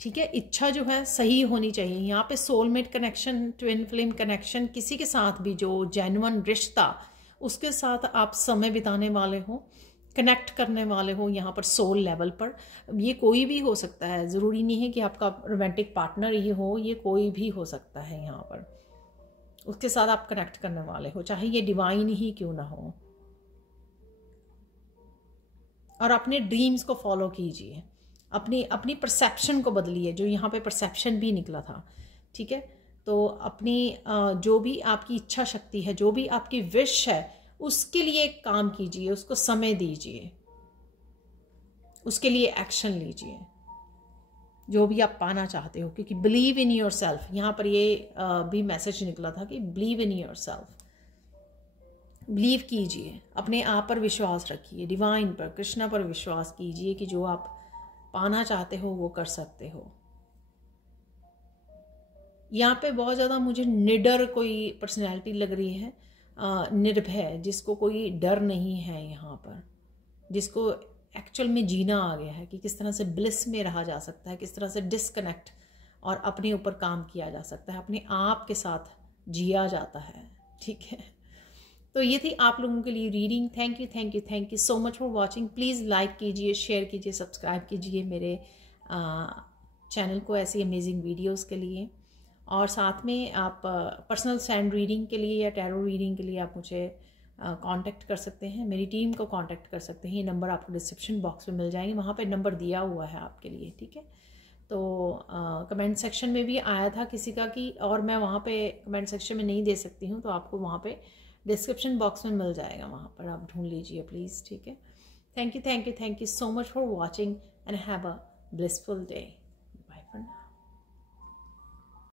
ठीक है। इच्छा जो है सही होनी चाहिए। यहाँ पे soulmate connection, twin flame connection, किसी के साथ भी जो जेन्युइन रिश्ता, उसके साथ आप समय बिताने वाले हो, कनेक्ट करने वाले हो यहाँ पर सोल लेवल पर। ये कोई भी हो सकता है, ज़रूरी नहीं है कि आपका रोमांटिक पार्टनर ही हो, ये कोई भी हो सकता है। यहाँ पर उसके साथ आप कनेक्ट करने वाले हो, चाहे ये डिवाइन ही क्यों ना हो। और अपने ड्रीम्स को फॉलो कीजिए, अपनी परसेप्शन को बदलिए, जो यहाँ पे परसेप्शन भी निकला था, ठीक है। तो अपनी जो भी आपकी इच्छा शक्ति है, जो भी आपकी विश है, उसके लिए काम कीजिए, उसको समय दीजिए, उसके लिए एक्शन लीजिए, जो भी आप पाना चाहते हो। क्योंकि बिलीव इन योर सेल्फ, यहाँ पर ये भी मैसेज निकला था कि believe in your self, believe कीजिए, अपने आप पर विश्वास रखिए, डिवाइन पर, कृष्णा पर विश्वास कीजिए कि जो आप पाना चाहते हो वो कर सकते हो। यहाँ पे बहुत ज़्यादा मुझे निडर कोई पर्सनैलिटी लग रही है, निर्भय, जिसको कोई डर नहीं है यहाँ पर, जिसको एक्चुअल में जीना आ गया है कि किस तरह से ब्लिस में रहा जा सकता है, किस तरह से डिस्कनेक्ट और अपने ऊपर काम किया जा सकता है, अपने आप के साथ जिया जाता है, ठीक है। तो ये थी आप लोगों के लिए reading. Thank you so much for watching. Please like कीजिए, शेयर कीजिए, सब्सक्राइब कीजिए मेरे चैनल को ऐसी अमेजिंग वीडियोस के लिए। और साथ में आप पर्सनल सैंड रीडिंग के लिए या टैरो रीडिंग के लिए आप मुझे कांटेक्ट कर सकते हैं, मेरी टीम को कांटेक्ट कर सकते हैं। ये नंबर आपको डिस्क्रिप्शन बॉक्स में मिल जाएंगे, वहाँ पे नंबर दिया हुआ है आपके लिए, ठीक है। तो कमेंट सेक्शन में भी आया था किसी का कि, और मैं वहाँ पे कमेंट सेक्शन में नहीं दे सकती हूँ, तो आपको वहाँ पे डिस्क्रिप्शन बॉक्स में मिल जाएगा, वहाँ पर आप ढूंढ लीजिए प्लीज़, ठीक है। Thank you so much for watching and have a blissful day. Bye for now.